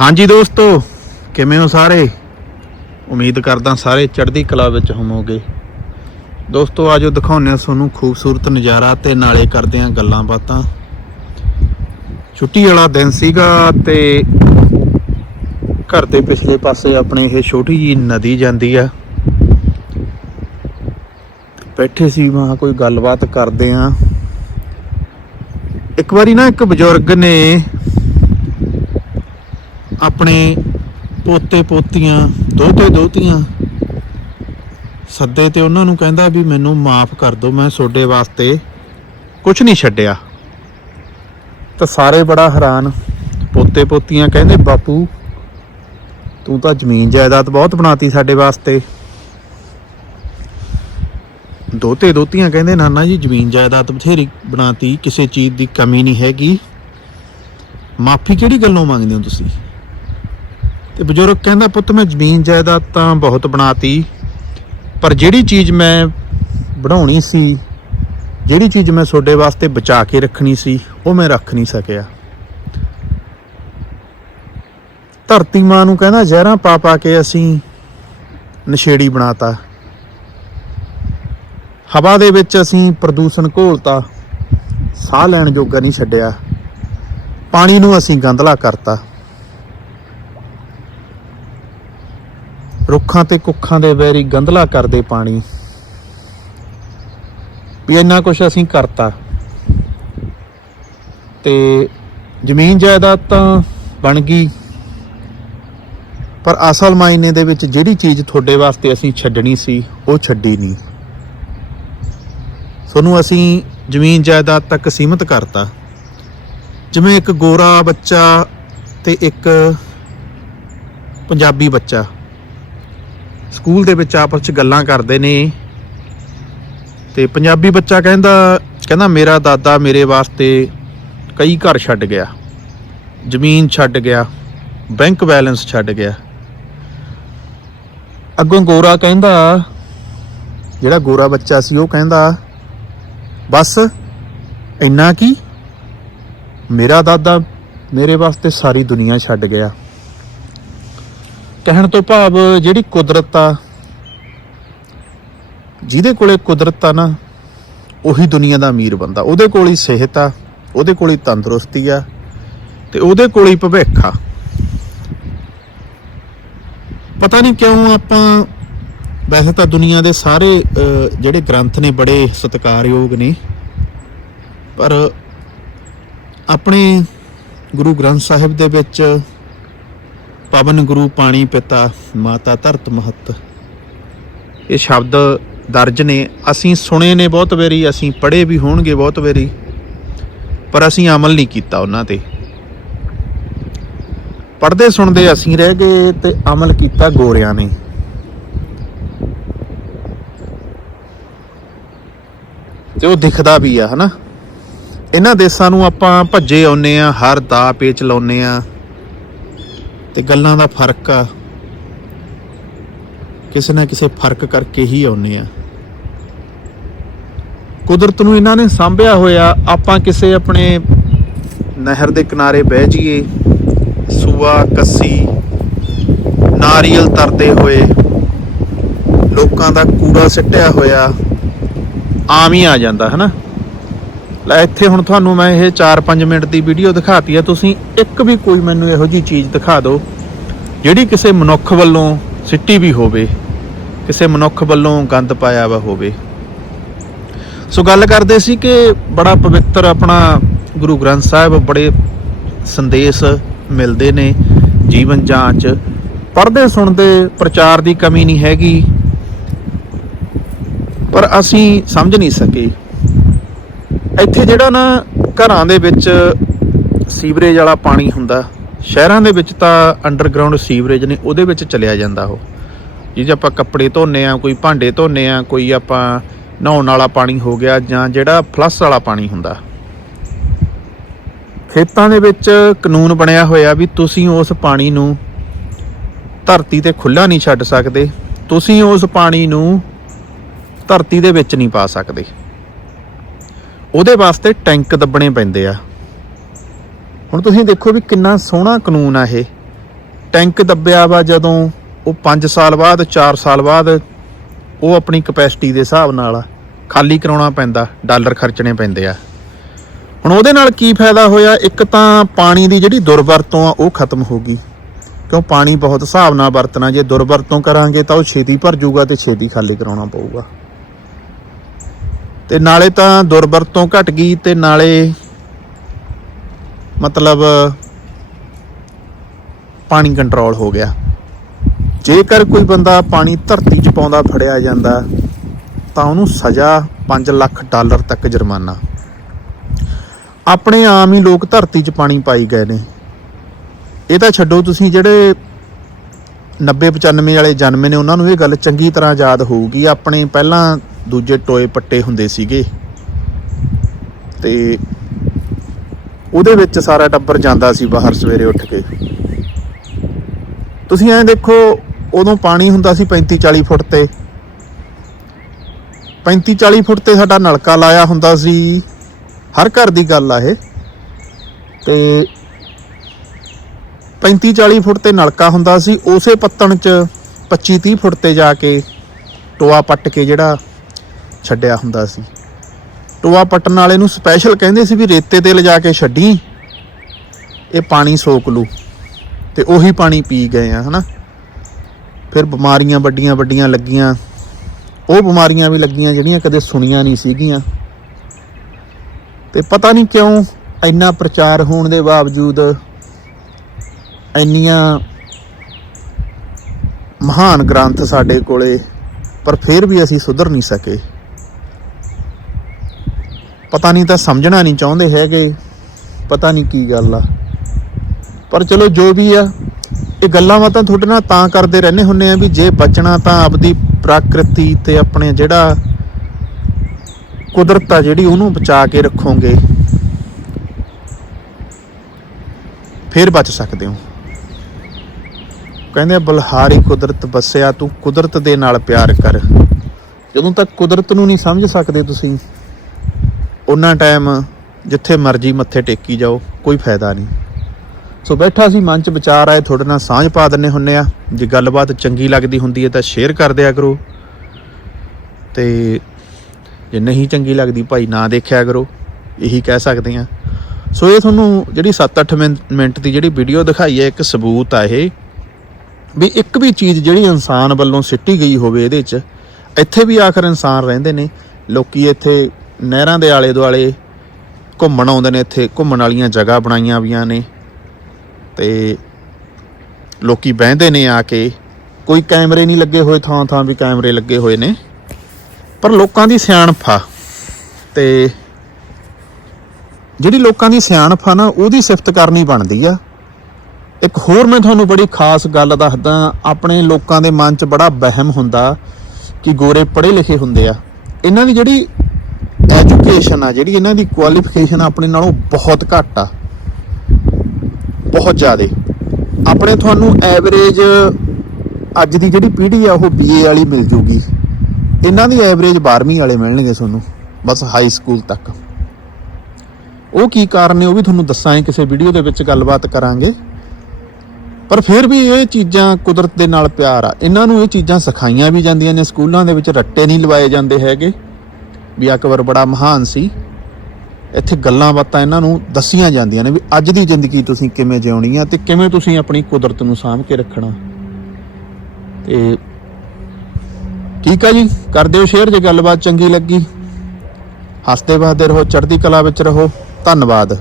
ਹਾਂਜੀ ਦੋਸਤੋ, ਕਿਵੇਂ ਹੋ ਸਾਰੇ? ਉਮੀਦ ਕਰਦਾ ਸਾਰੇ ਚੜ੍ਹਦੀ ਕਲਾ ਵਿੱਚ ਹੋਵੋਗੇ। ਦੋਸਤੋ ਆਜੋ ਦਿਖਾਉਂਦੇ ਆ ਤੁਹਾਨੂੰ ਖੂਬਸੂਰਤ ਨਜ਼ਾਰਾ ਤੇ ਨਾਲੇ ਕਰਦੇ ਆ ਗੱਲਾਂ ਬਾਤਾਂ। ਛੁੱਟੀ ਵਾਲਾ ਦਿਨ ਸੀਗਾ ਤੇ ਘਰ ਦੇ ਪਿਛਲੇ ਪਾਸੇ ਆਪਣੇ ਇਹ ਛੋਟੀ ਜੀ ਨਦੀ ਜਾਂਦੀ ਆ। ਬੈਠੇ ਸੀ, ਮਾ ਕੋਈ ਗੱਲਬਾਤ ਕਰਦੇ ਆ ਇੱਕ ਵਾਰੀ ਨਾ ਇੱਕ ਬਜ਼ੁਰਗ ਨੇ ਆਪਣੇ ਪੋਤੇ ਪੋਤੀਆਂ ਦੋਤੇ ਦੋਤੀਆਂ ਸੱਦੇ ਤੇ ਉਹਨਾਂ ਨੂੰ ਕਹਿੰਦਾ ਵੀ ਮੈਨੂੰ ਮਾਫ ਕਰ ਦਿਓ, ਮੈਂ ਤੁਹਾਡੇ ਵਾਸਤੇ ਕੁਝ ਨਹੀਂ ਛੱਡਿਆ। ਤਾਂ ਸਾਰੇ ਬੜਾ ਹੈਰਾਨ। ਪੋਤੇ ਪੋਤੀਆਂ ਕਹਿੰਦੇ, ਬਾਪੂ, ਤੂੰ ਤਾਂ ਜ਼ਮੀਨ ਜਾਇਦਾਦ ਬਹੁਤ ਬਣਾਤੀ ਸਾਡੇ ਵਾਸਤੇ। ਦੋਤੇ ਦੋਤੀਆਂ ਕਹਿੰਦੇ, ਨਾਨਾ ਜੀ, ਜ਼ਮੀਨ ਜਾਇਦਾਦ ਬਥੇਰੀ ਬਣਾਤੀ, ਕਿਸੇ ਚੀਜ਼ ਦੀ ਕਮੀ ਨਹੀਂ ਹੈਗੀ। ਮਾਫੀ ਕਿਹੜੀ ਗੱਲੋਂ ਮੰਗਦੇ ਹੋ ਤੁਸੀਂ? ਤੇ ਬਜ਼ੁਰਗ ਕਹਿੰਦਾ, ਪੁੱਤ, ਮੈਂ ਜ਼ਮੀਨ ਜਾਇਦਾਦ ਤਾਂ ਬਹੁਤ ਬਣਾਤੀ, ਪਰ ਜਿਹੜੀ ਚੀਜ਼ ਮੈਂ ਬਣਾਉਣੀ ਸੀ, ਜਿਹੜੀ ਚੀਜ਼ ਮੈਂ ਤੁਹਾਡੇ ਵਾਸਤੇ ਬਚਾ ਕੇ ਰੱਖਣੀ ਸੀ, ਉਹ ਮੈਂ ਰੱਖ ਨਹੀਂ ਸਕਿਆ। ਧਰਤੀ ਮਾਂ ਨੂੰ ਕਹਿੰਦਾ, ਜ਼ਹਿਰਾਂ ਪਾ ਪਾ ਕੇ ਅਸੀਂ ਨਸ਼ੇੜੀ ਬਣਾਤਾ। ਹਵਾ ਦੇ ਵਿੱਚ ਅਸੀਂ ਪ੍ਰਦੂਸ਼ਣ ਘੋਲਤਾ, ਸਾਹ ਲੈਣ ਜੋਗਾ ਨਹੀਂ ਛੱਡਿਆ। ਪਾਣੀ ਨੂੰ ਅਸੀਂ ਗੰਧਲਾ ਕਰਤਾ। ਰੁੱਖਾਂ ਤੇ ਕੁੱਖਾਂ ਦੇ ਵੈਰੀ ਗੰਧਲਾ ਕਰਦੇ ਪਾਣੀ। ਵੀ ਇੰਨਾ ਕੁਝ ਅਸੀਂ ਕਰਤਾ। ਤੇ ਜ਼ਮੀਨ ਜਾਇਦਾਦ ਤਾਂ ਬਣ ਗਈ। ਪਰ ਅਸਲ ਮਾਇਨੇ ਦੇ ਵਿੱਚ ਜਿਹੜੀ ਚੀਜ਼ ਤੁਹਾਡੇ ਵਾਸਤੇ ਅਸੀਂ ਛੱਡਣੀ ਸੀ, ਉਹ ਛੱਡੀ ਨਹੀਂ। ਤੁਹਾਨੂੰ ਅਸੀਂ ਜ਼ਮੀਨ ਜਾਇਦਾਦ ਤੱਕ ਸੀਮਿਤ ਕਰਤਾ। ਜਿਵੇਂ ਇੱਕ ਗੋਰਾ ਬੱਚਾ ਤੇ ਇੱਕ ਪੰਜਾਬੀ ਬੱਚਾ। ਸਕੂਲ ਦੇ ਵਿੱਚ ਆਪਸ ਵਿੱਚ ਗੱਲਾਂ ਕਰਦੇ ਨੇ। ਤੇ ਪੰਜਾਬੀ ਬੱਚਾ ਕਹਿੰਦਾ ਕਹਿੰਦਾ ਮੇਰਾ ਦਾਦਾ ਮੇਰੇ ਵਾਸਤੇ ਕਈ ਘਰ ਛੱਡ ਗਿਆ। ਜ਼ਮੀਨ ਛੱਡ ਗਿਆ। ਬੈਂਕ ਬੈਲੈਂਸ ਛੱਡ ਗਿਆ। ਅੱਗੋਂ ਗੋਰਾ ਕਹਿੰਦਾ, ਜਿਹੜਾ ਗੋਰਾ ਬੱਚਾ ਸੀ ਉਹ ਕਹਿੰਦਾ, ਬਸ, ਇੰਨਾ ਕੀ? ਮੇਰਾ ਦਾਦਾ ਮੇਰੇ ਵਾਸਤੇ ਸਾਰੀ ਦੁਨੀਆ ਛੱਡ ਗਿਆ। ਕਹਿਣ ਤੋਂ ਭਾਵ ਜਿਹੜੀ ਕੁਦਰਤ ਆ, ਜਿਹਦੇ ਕੋਲੇ ਕੁਦਰਤ ਆ ਨਾ, ਉਹੀ ਦੁਨੀਆ ਦਾ ਅਮੀਰ ਬੰਦਾ। ਉਹਦੇ ਕੋਲ ਹੀ ਸਿਹਤ ਆ, ਉਹਦੇ ਕੋਲ ਹੀ ਤੰਦਰੁਸਤੀ ਆ, ਤੇ ਉਹਦੇ ਕੋਲ ਹੀ ਭਵਿੱਖ ਆ। ਪਤਾ ਨਹੀਂ ਕਿਉਂ ਆਪਾਂ, ਵੈਸੇ ਤਾਂ ਦੁਨੀਆ ਦੇ ਸਾਰੇ ਜਿਹੜੇ ਗ੍ਰੰਥ ਨੇ ਬੜੇ ਸਤਿਕਾਰਯੋਗ ਨੇ, ਪਰ ਆਪਣੇ ਗੁਰੂ ਗ੍ਰੰਥ ਸਾਹਿਬ ਦੇ ਵਿੱਚ ਪਵਨ ਗੁਰੂ ਪਾਣੀ ਪਿਤਾ, ਮਾਤਾ ਧਰਤ ਮਹਤ। ਇਹ ਸ਼ਬਦ ਦਰਜ ਨੇ। ਅਸੀਂ ਸੁਣੇ ਨੇ ਬਹੁਤ ਵਾਰੀ, ਅਸੀਂ ਪੜ੍ਹੇ ਵੀ ਹੋਣਗੇ ਬਹੁਤ ਵਾਰੀ, ਪਰ ਅਸੀਂ ਅਮਲ ਨਹੀਂ ਕੀਤਾ ਉਹਨਾਂ ਤੇ। ਪੜ੍ਹਦੇ ਸੁਣਦੇ ਅਸੀਂ ਰਹਿ ਗਏ ਤੇ ਅਮਲ ਕੀਤਾ ਗੋਰਿਆਂ ਨੇ। ਤੇ ਉਹ ਦਿਖਦਾ ਵੀ ਆ, ਹਨਾ? ਇਹਨਾਂ ਦੇਸ਼ਾਂ ਨੂੰ ਆਪਾਂ ਭੱਜੇ ਆਉਨੇ ਆ ਹਰ ਦਾ ਪੇਚ ਲਾਉਨੇ ਆ ਤੇ ਗੱਲਾਂ ਦਾ ਫ਼ਰਕ ਆ। ਕਿਸੇ ਨਾ ਕਿਸੇ ਫ਼ਰਕ ਕਰਕੇ ਹੀ ਆਉਨੇ ਆ। ਕੁਦਰਤ ਨੂੰ ਇਹਨਾਂ ਨੇ ਸਾਂਭਿਆ ਹੋਇਆ। ਆਪਾਂ ਕਿਸੇ ਆਪਣੇ ਨਹਿਰ ਦੇ ਕਿਨਾਰੇ ਬਹਿ ਜਾਈਏ। ਸੂਆ, ਕੱਸੀ, ਨਾਰੀਅਲ ਤਰਦੇ ਹੋਏ। ਲੋਕਾਂ ਦਾ ਕੂੜਾ ਸਿੱਟਿਆ ਹੋਇਆ। ਆਮ ਹੀ ਆ ਜਾਂਦਾ ਹੈ ਨਾ ਲੈ, ਇੱਥੇ ਹੁਣ ਤੁਹਾਨੂੰ ਮੈਂ ਇਹ 4-5 ਮਿੰਟ ਦੀ ਵੀਡੀਓ ਦਿਖਾਤੀ ਆ। ਤੁਸੀਂ ਇੱਕ ਵੀ ਕੋਈ ਮੈਨੂੰ ਇਹੋ ਜੀ ਚੀਜ਼ ਦਿਖਾ ਦਿਓ, ਜਿਹੜੀ ਕਿਸੇ ਮਨੁੱਖ ਵੱਲੋਂ ਸਿੱਟੀ ਵੀ ਹੋਵੇ, ਕਿਸੇ ਮਨੁੱਖ ਵੱਲੋਂ ਗੰਦ ਪਾਇਆ ਵਾ ਹੋਵੇ। ਸੋ ਗੱਲ ਕਰਦੇ ਸੀ ਕਿ ਬੜਾ ਪਵਿੱਤਰ ਆਪਣਾ ਗੁਰੂ ਗ੍ਰੰਥ ਸਾਹਿਬ ਬੜੇ ਸੰਦੇਸ਼ ਮਿਲਦੇ ਨੇ ਜੀਵਨ ਜਾਂਚ। ਪੜ੍ਹਦੇ ਸੁਣਦੇ ਪ੍ਰਚਾਰ ਦੀ ਕਮੀ ਨਹੀਂ ਹੈਗੀ, ਪਰ ਅਸੀਂ ਸਮਝ ਨਹੀਂ ਸਕੇ ਇੱਥੇ ਜਿਹੜਾ ਨਾ ਘਰਾਂ ਦੇ ਵਿੱਚ ਸੀਵਰੇਜ ਵਾਲਾ ਪਾਣੀ ਹੁੰਦਾ, ਸ਼ਹਿਰਾਂ ਦੇ ਵਿੱਚ ਤਾਂ ਅੰਡਰਗਰਾਉਂਡ ਸੀਵਰੇਜ ਨੇ, ਉਹਦੇ ਵਿੱਚ ਚਲਿਆ ਜਾਂਦਾ ਉਹ। ਜਿਹਦੇ ਆਪਾਂ ਕੱਪੜੇ ਧੋਨੇ ਆ, ਕੋਈ ਭਾਂਡੇ ਧੋਨੇ ਆ, ਕੋਈ ਆਪਾਂ ਨਹਾਉਣ ਵਾਲਾ ਪਾਣੀ ਹੋ ਗਿਆ ਜਾਂ ਜਿਹੜਾ ਫਲੱਸ ਵਾਲਾ ਪਾਣੀ ਹੁੰਦਾ। ਖੇਤਾਂ ਦੇ ਵਿੱਚ ਕਾਨੂੰਨ ਬਣਿਆ ਹੋਇਆ ਵੀ ਤੁਸੀਂ ਉਸ ਪਾਣੀ ਨੂੰ ਧਰਤੀ ਤੇ ਖੁੱਲਾ ਨਹੀਂ ਛੱਡ ਸਕਦੇ, ਤੁਸੀਂ ਉਸ ਪਾਣੀ ਨੂੰ ਧਰਤੀ ਦੇ ਵਿੱਚ ਨਹੀਂ ਪਾ ਸਕਦੇ। ਉਹਦੇ ਵਾਸਤੇ ਟੈਂਕ ਦੱਬਣੇ ਪੈਂਦੇ ਆ। ਹੁਣ ਤੁਸੀਂ ਦੇਖੋ ਵੀ ਕਿੰਨਾ ਸੋਹਣਾ ਕਾਨੂੰਨ ਆ ਇਹ। ਟੈਂਕ ਦੱਬਿਆ ਵਾ ਜਦੋਂ ਉਹ 5 ਸਾਲ ਬਾਅਦ 4 ਸਾਲ ਬਾਅਦ ਉਹ ਆਪਣੀ ਕਪੈਸਿਟੀ ਦੇ ਹਿਸਾਬ ਨਾਲ ਖਾਲੀ ਕਰਾਉਣਾ ਪੈਂਦਾ, ਡਾਲਰ ਖਰਚਣੇ ਪੈਂਦੇ ਆ। ਹੁਣ ਉਹਦੇ ਨਾਲ ਕੀ ਫਾਇਦਾ ਹੋਇਆ? ਇੱਕ ਤਾਂ ਪਾਣੀ ਦੀ ਜਿਹੜੀ ਦੁਰਵਰਤੋਂ ਆ, ਉਹ ਖਤਮ ਹੋ ਗਈ। ਕਿਉਂ? ਪਾਣੀ ਬਹੁਤ ਹਿਸਾਬ ਨਾਲ ਵਰਤਣਾ। ਜੇ ਦੁਰਵਰਤੋਂ ਕਰਾਂਗੇ ਤਾਂ ਉਹ ਛੇਤੀ ਭਰ ਜਾਊਗਾ ਤੇ ਛੇਤੀ ਖਾਲੀ ਕਰਾਉਣਾ ਪਊਗਾ। ਤੇ ਨਾਲੇ ਤਾਂ ਦੁਰਵਰਤੋਂ ਘਟ ਗਈ ਤੇ ਨਾਲੇ ਮਤਲਬ ਪਾਣੀ ਕੰਟਰੋਲ ਹੋ ਗਿਆ। ਜੇਕਰ ਕੋਈ ਬੰਦਾ ਪਾਣੀ ਧਰਤੀ 'ਚ ਪਾਉਂਦਾ, ਫੜਿਆ ਜਾਂਦਾ, ਤਾਂ ਉਹਨੂੰ ਸਜ਼ਾ 5 ਲੱਖ ਡਾਲਰ ਤੱਕ ਜੁਰਮਾਨਾ। ਆਪਣੇ ਆਮ ਹੀ ਲੋਕ ਧਰਤੀ 'ਚ ਪਾਣੀ ਪਾਈ ਗਏ ਨੇ। ਇਹ ਤਾਂ ਛੱਡੋ ਤੁਸੀਂ ਜਿਹੜੇ 90 95 ਵਾਲੇ ਜਨਮੇ ਨੇ, ਉਹਨਾਂ ਨੂੰ ਇਹ ਗੱਲ ਚੰਗੀ ਤਰ੍ਹਾਂ ਯਾਦ ਹੋਊਗੀ। ਆਪਣੇ ਪਹਿਲਾਂ ਦੂਜੇ ਟੋਏ ਪੱਟੇ ਹੁੰਦੇ ਸੀਗੇ। ਤੇ ਉਹਦੇ ਵਿੱਚ ਸਾਰਾ ਟੱਬਰ ਜਾਂਦਾ ਸੀ ਬਾਹਰ ਸਵੇਰੇ ਉੱਠ ਕੇ। ਤੁਸੀਂ ਐਂ ਦੇਖੋ, ਉਦੋਂ ਪਾਣੀ ਹੁੰਦਾ ਸੀ 35 40 ਫੁੱਟ ਤੇ। 35 40 ਫੁੱਟ ਤੇ ਸਾਡਾ ਨਲਕਾ ਲਾਇਆ ਹੁੰਦਾ ਸੀ। ਹਰ ਘਰ ਦੀ ਗੱਲ ਆ ਇਹ। ਤੇ 35 40 ਫੁੱਟ ਤੇ ਨਲਕਾ ਹੁੰਦਾ ਸੀ, ਉਸੇ ਪੱਤਣ ਚ 25 30 ਫੁੱਟ ਤੇ ਜਾ ਕੇ ਟੋਆ ਪੱਟ ਕੇ ਜਿਹੜਾ ਛੱਡਿਆ ਹੁੰਦਾ ਸੀ। ਟੋਆ ਪੱਟਣ ਵਾਲੇ ਨੂੰ ਸਪੈਸ਼ਲ ਕਹਿੰਦੇ ਸੀ ਵੀ ਰੇਤੇ ਤੇ ਲਿਜਾ ਕੇ ਛੱਡੀ। ਇਹ ਪਾਣੀ ਸੋਕ ਲੂ ਤੇ ਉਹੀ ਪਾਣੀ ਪੀ ਗਏ ਆ, ਹਨਾ? ਫਿਰ ਬਿਮਾਰੀਆਂ ਵੱਡੀਆਂ ਵੱਡੀਆਂ ਲੱਗੀਆਂ। ਉਹ ਬਿਮਾਰੀਆਂ ਵੀ ਲੱਗੀਆਂ ਜਿਹੜੀਆਂ ਕਦੇ ਸੁਣੀਆਂ ਨਹੀਂ ਸੀਗੀਆਂ। ਤੇ ਪਤਾ ਨਹੀਂ ਕਿਉਂ ਇੰਨਾ ਪ੍ਰਚਾਰ ਹੋਣ ਦੇ ਬਾਵਜੂਦ ਇੰਨੀਆਂ ਮਹਾਨ ਗ੍ਰੰਥ ਸਾਡੇ ਕੋਲੇ, ਪਰ ਫਿਰ ਵੀ ਅਸੀਂ ਸੁਧਰ ਨਹੀਂ ਸਕੇ। ਪਤਾ ਨਹੀਂ ਤਾਂ ਸਮਝਣਾ ਨਹੀਂ ਚਾਹੁੰਦੇ ਹੈਗੇ। ਪਤਾ ਨਹੀਂ ਕੀ ਗੱਲ ਆ। ਪਰ ਚਲੋ ਜੋ ਵੀ ਆ ਇਹ ਗੱਲਾਂ ਬਾਤਾਂ ਤੁਹਾਡੇ ਨਾਲ ਤਾਂ ਕਰਦੇ ਰਹਿੰਦੇ ਹੁੰਨੇ ਆ ਵੀ ਜੇ ਬਚਣਾ ਤਾਂ ਆਪਦੀ ਪ੍ਰਕਿਰਤੀ ਤੇ ਆਪਣੇ ਜਿਹੜਾ ਕੁਦਰਤ ਆ ਜਿਹੜੀ ਉਹਨੂੰ ਬਚਾ ਕੇ ਰੱਖੋਗੇ। ਫਿਰ ਬਚ ਸਕਦੇ ਹੋ। ਕਹਿੰਦੇ ਆ, ਬਲਹਾਰੀ ਕੁਦਰਤ ਬਸਿਆ ਤੂੰ ਕੁਦਰਤ ਦੇ ਨਾਲ ਪਿਆਰ ਕਰ। ਜਦੋਂ ਤੱਕ ਕੁਦਰਤ ਨੂੰ ਨਹੀਂ ਸਮਝ ਸਕਦੇ ਤੁਸੀਂ ਉਹਨਾਂ ਟਾਈਮ ਜਿੱਥੇ ਮਰਜ਼ੀ ਮੱਥੇ ਟੇਕੀ ਜਾਓ, ਕੋਈ ਫਾਇਦਾ ਨਹੀਂ। ਸੋ ਬੈਠਾ ਸੀ ਮਨ ਚ ਵਿਚਾਰ ਆਏ, ਤੁਹਾਡੇ ਨਾਲ ਸਾਂਝ ਪਾ ਦਿੰਨੇ ਹੁੰਨੇ ਆ। ਜੇ ਗੱਲਬਾਤ ਚੰਗੀ ਲੱਗਦੀ ਹੁੰਦੀ ਹੈ ਤਾਂ ਸ਼ੇਅਰ ਕਰ ਦਿਆ ਕਰੋ। ਤੇ ਜੇ ਨਹੀਂ ਚੰਗੀ ਲੱਗਦੀ ਭਾਈ, ਨਾ ਦੇਖਿਆ ਕਰੋ। ਇਹੀ ਕਹਿ ਸਕਦੇ ਆ ਸੋ ਇਹ ਤੁਹਾਨੂੰ ਜਿਹੜੀ 7-8 ਮਿੰਟ ਦੀ ਜਿਹੜੀ ਵੀਡੀਓ ਦਿਖਾਈ ਹੈ, ਇੱਕ ਸਬੂਤ ਆ ਇਹ ਵੀ ਇੱਕ ਵੀ ਚੀਜ਼ ਜਿਹੜੀ ਇਨਸਾਨ ਵੱਲੋਂ ਸਿੱਟੀ ਗਈ ਹੋਵੇ ਇਹਦੇ 'ਚ, ਇੱਥੇ ਵੀ ਆਖਰ ਇਨਸਾਨ ਰਹਿੰਦੇ ਨੇ। ਲੋਕੀ ਇੱਥੇ ਨਹਿਰਾਂ ਦੇ ਆਲੇ ਦੁਆਲੇ ਘੁੰਮਣ ਆਉਂਦੇ ਨੇ ਇੱਥੇ, ਘੁੰਮਣ ਵਾਲੀਆਂ ਜਗ੍ਹਾ ਬਣਾਈਆਂ ਵੀਆਂ ਨੇ ਤੇ ਲੋਕੀ ਬਹਿੰਦੇ ਨੇ ਆ ਕੇ। ਕੋਈ ਕੈਮਰੇ ਨਹੀਂ ਲੱਗੇ ਹੋਏ ਥਾਂ ਥਾਂ ਵੀ ਕੈਮਰੇ ਲੱਗੇ ਹੋਏ ਨੇ, ਪਰ ਲੋਕਾਂ ਦੀ ਸਿਆਣਪ ਆ ਤੇ ਜਿਹੜੀ ਲੋਕਾਂ ਦੀ ਸਿਆਣਪ ਆ ਨਾ, ਉਹਦੀ ਸਿਫਤ ਕਰਨੀ ਬਣਦੀ ਆ। ਇੱਕ ਹੋਰ ਮੈਂ ਤੁਹਾਨੂੰ ਬੜੀ ਖਾਸ ਗੱਲ ਦੱਸਦਾ, ਆਪਣੇ ਲੋਕਾਂ ਦੇ ਮਨ 'ਚ ਬੜਾ ਵਹਿਮ ਹੁੰਦਾ ਕਿ ਗੋਰੇ ਪੜ੍ਹੇ ਲਿਖੇ ਹੁੰਦੇ ਆ। ਇਹਨਾਂ ਦੀ ਜਿਹੜੀ ਐਜੂਕੇਸ਼ਨ ਆ, ਜਿਹੜੀ ਇਹਨਾਂ ਦੀ ਕੁਆਲੀਫਿਕੇਸ਼ਨ ਆਪਣੇ ਨਾਲੋਂ ਬਹੁਤ ਘੱਟ ਆ। ਬਹੁਤ ਜ਼ਿਆਦਾ। ਆਪਣੇ ਤੁਹਾਨੂੰ ਐਵਰੇਜ ਅੱਜ ਦੀ ਜਿਹੜੀ ਪੀੜ੍ਹੀ ਆ, ਉਹ ਬੀਏ ਵਾਲੀ ਮਿਲ ਜੂਗੀ। ਇਹਨਾਂ ਦੀ ਐਵਰੇਜ 12ਵੀਂ ਵਾਲੇ ਮਿਲਣਗੇ ਤੁਹਾਨੂੰ, ਬਸ ਹਾਈ ਸਕੂਲ ਤੱਕ। ਉਹ ਕੀ ਕਾਰਨ ਨੇ, ਉਹ ਵੀ ਤੁਹਾਨੂੰ ਦੱਸਾਂ ਕਿਸੇ ਵੀਡੀਓ ਦੇ ਵਿੱਚ ਗੱਲਬਾਤ ਕਰਾਂਗੇ। ਪਰ ਫਿਰ ਵੀ ਇਹ ਚੀਜ਼ਾਂ ਕੁਦਰਤ ਦੇ ਨਾਲ ਪਿਆਰ ਆ। ਇਹਨਾਂ ਨੂੰ ਇਹ ਚੀਜ਼ਾਂ ਸਿਖਾਈਆਂ ਵੀ ਜਾਂਦੀਆਂ ਨੇ, ਸਕੂਲਾਂ ਦੇ ਵਿੱਚ ਰੱਟੇ ਨਹੀਂ ਲਵਾਏ ਜਾਂਦੇ ਹੈਗੇ। ਵੀ ਅਕਬਰ ਬੜਾ ਮਹਾਨ ਸੀ। ਇੱਥੇ ਗੱਲਾਂ ਬਾਤਾਂ ਇਹਨਾਂ ਨੂੰ ਦੱਸੀਆਂ ਜਾਂਦੀਆਂ ਨੇ ਵੀ ਅੱਜ ਦੀ ਜ਼ਿੰਦਗੀ ਤੁਸੀਂ ਕਿਵੇਂ ਜਿਉਣੀ ਆ ਤੇ ਕਿਵੇਂ ਤੁਸੀਂ ਆਪਣੀ ਕੁਦਰਤ ਨੂੰ ਸਾਂਭ ਕੇ ਰੱਖਣਾ। ਤੇ ਠੀਕ ਆ ਜੀ ਕਰ ਦਿਓ ਸ਼ੇਅਰ ਜੇ ਗੱਲਬਾਤ ਚੰਗੀ ਲੱਗੀ। ਹੱਸਦੇ ਵਸਦੇ ਰਹੋ, ਚੜ੍ਹਦੀ ਕਲਾ ਵਿੱਚ ਰਹੋ। ਧੰਨਵਾਦ।